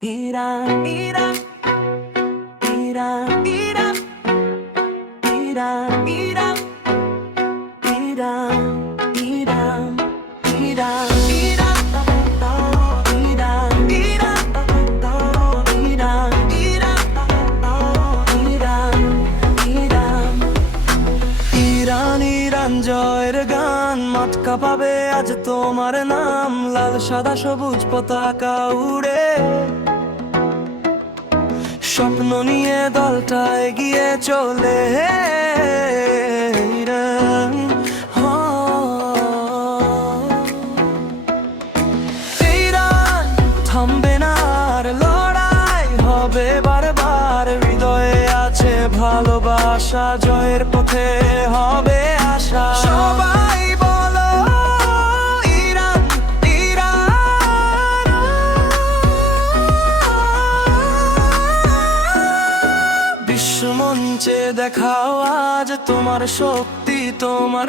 Iran, Iran, Iran, Iran, Iran, Iran, Iran, Iran, Iran, Iran, Iran, Iran, Iran, Iran, Iran, Iran জয়ের গান মাঠ কাঁপাবে আজ তোমার নাম, লাল সাদা সবুজ পতাকা উড়ে স্বপ্ন নিয়ে দলটা এগিয়ে চলে। ইরান, ইরান থামবে না আর লড়াই হবে বারবার, হৃদয়ে আছে ভালোবাসা, জয়ের পথে হবে আশা। সবাই বলো ইরান, ইরান, বিশ্বমঞ্চে দেখাও আজ তোমার শক্তি, তোমার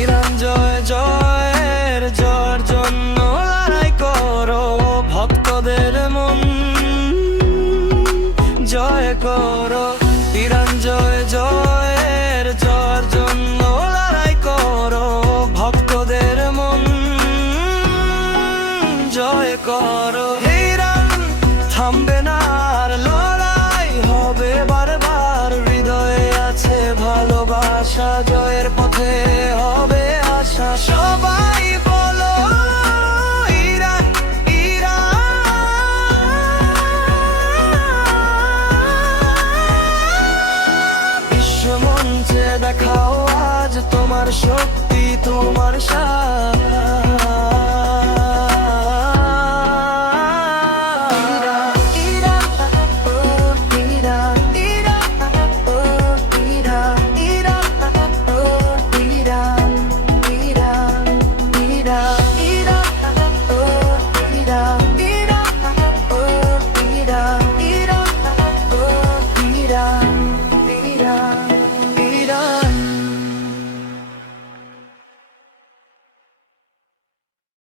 ইরান জয় জয়ের জয়ের জন্য লড়াই করো, ভক্তদের মন জয় করো। ইরান জয় জয়ের জয়ের জন্য